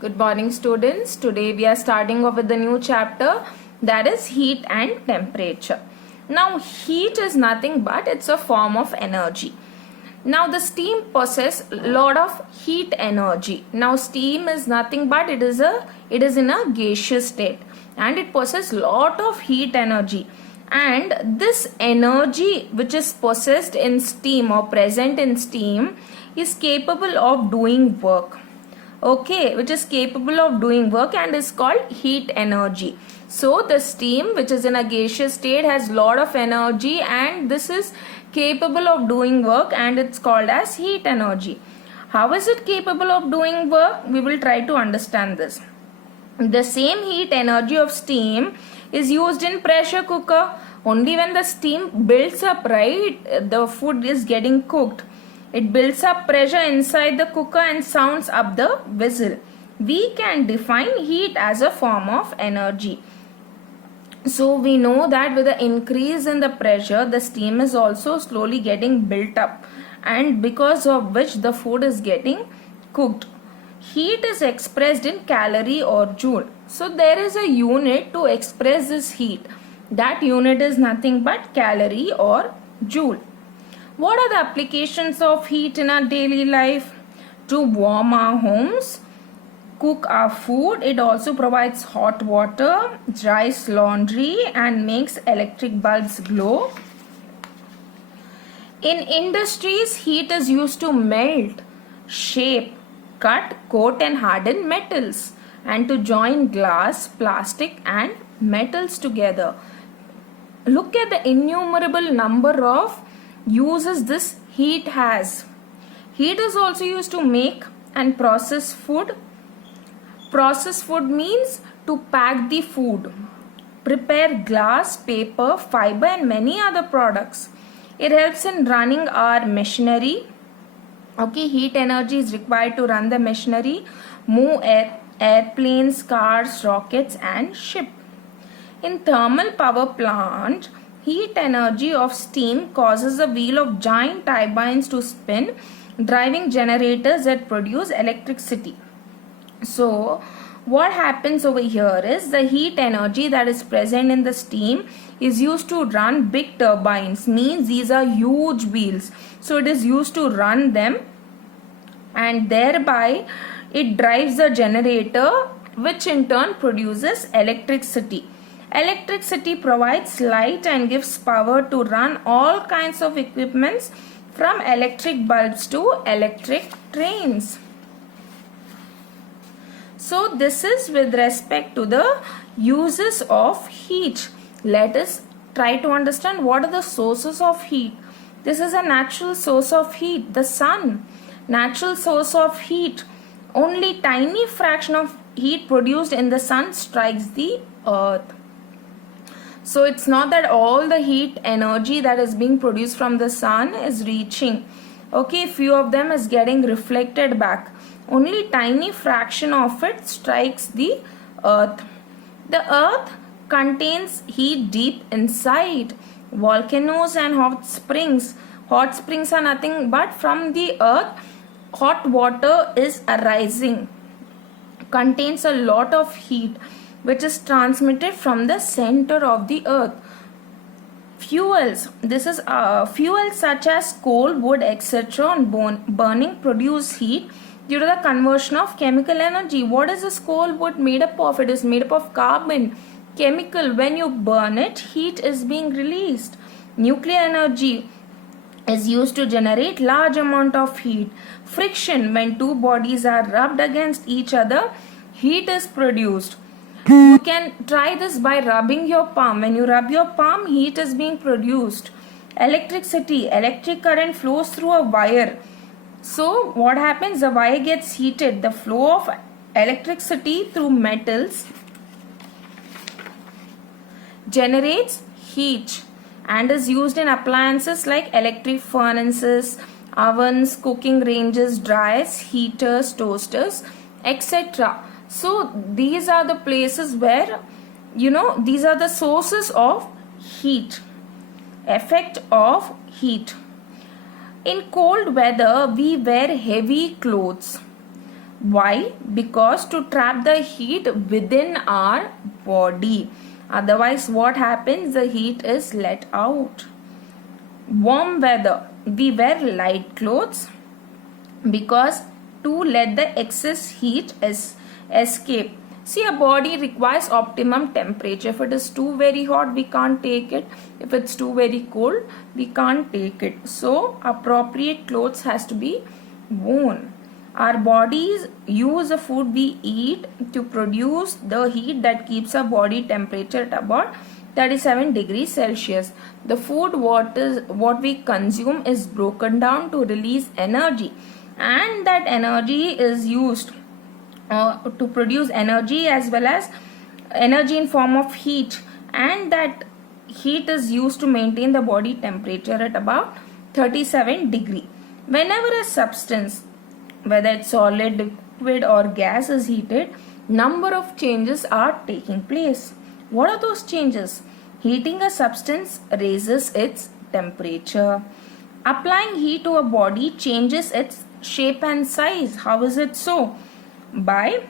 Good morning, students. Today we are starting off with the new chapter, that is heat and temperature. Now heat is nothing but it's a form of energy. Now the steam possesses lot of heat energy. Now steam is nothing but it is in a gaseous state and it possesses lot of heat energy. And this energy which is possessed in steam or present in steam is capable of doing work. Okay, which is capable of doing work and is called heat energy. So the steam which is in a gaseous state has lot of energy and this is capable of doing work and it's called as heat energy. How is it capable of doing work? We will try to understand this. The same heat energy of steam is used in pressure cooker. Only when the steam builds up, right, the food is getting cooked. It builds up pressure inside the cooker and sounds up the whistle. We can define heat as a form of energy. So we know that with the increase in the pressure, the steam is also slowly getting built up, and because of which the food is getting cooked. Heat is expressed in calorie or joule. So there is a unit to express this heat. That unit is nothing but calorie or joule. What are the applications of heat in our daily life? To warm our homes, cook our food. It also provides hot water, dries laundry and makes electric bulbs glow. In industries, heat is used to melt, shape, cut, coat and harden metals and to join glass, plastic and metals together. Look at the innumerable number of uses this heat has. Heat is also used to make and process food. Process food means to pack the food, prepare glass, paper, fiber and many other products. It helps in running our machinery. Okay, heat energy is required to run the machinery, move airplanes, cars, rockets and ship. In thermal power plant, heat energy of steam causes a wheel of giant turbines to spin, driving generators that produce electricity. So what happens over here is the heat energy that is present in the steam is used to run big turbines, means these are huge wheels. So it is used to run them and thereby it drives the generator which in turn produces electricity. Electricity provides light and gives power to run all kinds of equipments from electric bulbs to electric trains. So this is with respect to the uses of heat. Let us try to understand what are the sources of heat. This is a natural source of heat, the sun. Natural source of heat. Only tiny fraction of heat produced in the sun strikes the earth. So it's not that all the heat energy that is being produced from the sun is reaching. Okay, few of them is getting reflected back. Only tiny fraction of it strikes the earth. The earth contains heat deep inside. Volcanoes and hot springs. Hot springs are nothing but from the earth. Hot water is arising. Contains a lot of heat which is transmitted from the center of the earth. Fuels. This is fuels such as coal, wood, etc. on burning produce heat due to the conversion of chemical energy. What is this coal wood made up of? It is made up of carbon. Chemical. When you burn it, heat is being released. Nuclear energy is used to generate large amount of heat. Friction. When two bodies are rubbed against each other, heat is produced. You can try this by rubbing your palm. When you rub your palm, heat is being produced. Electricity. Electric current flows through a wire. So what happens? The wire gets heated. The flow of electricity through metals generates heat and is used in appliances like electric furnaces, ovens, cooking ranges, dryers, heaters, toasters, etc. So these are the places where, these are the sources of heat. Effect of heat. In cold weather, we wear heavy clothes. Why? Because to trap the heat within our body. Otherwise, what happens? The heat is let out. Warm weather, we wear light clothes because to let the excess heat escape. See, a body requires optimum temperature. If it is too very hot, we can't take it. If it's too very cold, we can't take it. So appropriate clothes has to be worn. Our bodies use the food we eat to produce the heat that keeps our body temperature at about 37 degrees Celsius. The food what we consume is broken down to release energy, and that energy is used to produce energy as well as energy in form of heat, and that heat is used to maintain the body temperature at about 37 degree. Whenever a substance, whether it's solid, liquid or gas, is heated, number of changes are taking place. What are those changes? Heating a substance raises its temperature. Applying heat to a body changes its shape and size. How is it so? By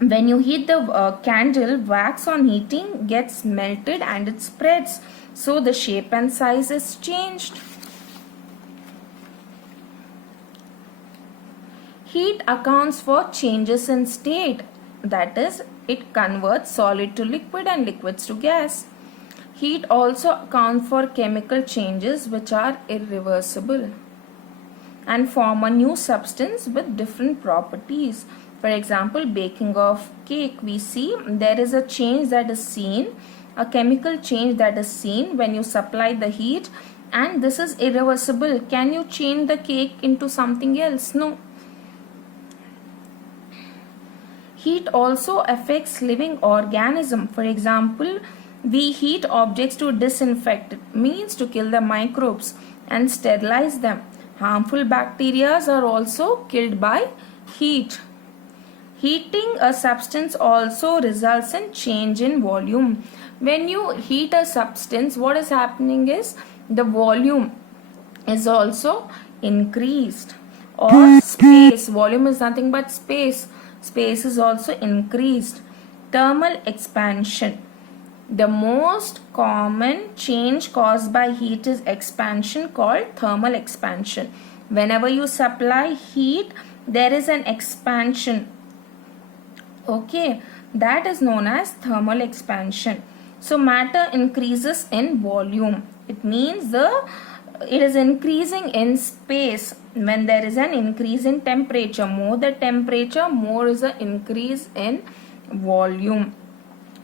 when you heat the candle, wax on heating gets melted and it spreads. So the shape and size is changed. Heat accounts for changes in state. That is, it converts solid to liquid and liquids to gas. Heat also accounts for chemical changes which are irreversible and form a new substance with different properties. For example, baking of cake, we see there is a change that is seen, a chemical change that is seen when you supply the heat, and this is irreversible. Can you change the cake into something else? No. Heat also affects living organism. For example, we heat objects to disinfect, it means to kill the microbes and sterilize them. Harmful bacteria are also killed by heat. Heating a substance also results in change in volume. When you heat a substance, what is happening is the volume is also increased, or space. Volume is nothing but space. Space is also increased. Thermal expansion. The most common change caused by heat is expansion, called thermal expansion. Whenever you supply heat, there is an expansion. Okay, that is known as thermal expansion. So matter increases in volume. It means it is increasing in space. When there is an increase in temperature, more the temperature, more is the increase in volume.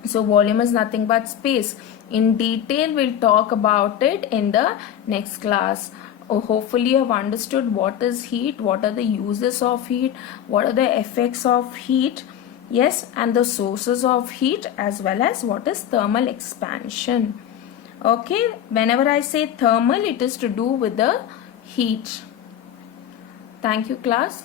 So volume is nothing but space. In detail, we'll talk about it in the next class. Hopefully you have understood what is heat, what are the uses of heat, what are the effects of heat, yes, and the sources of heat, as well as what is thermal expansion. Okay, whenever I say thermal, it is to do with the heat. Thank you, class.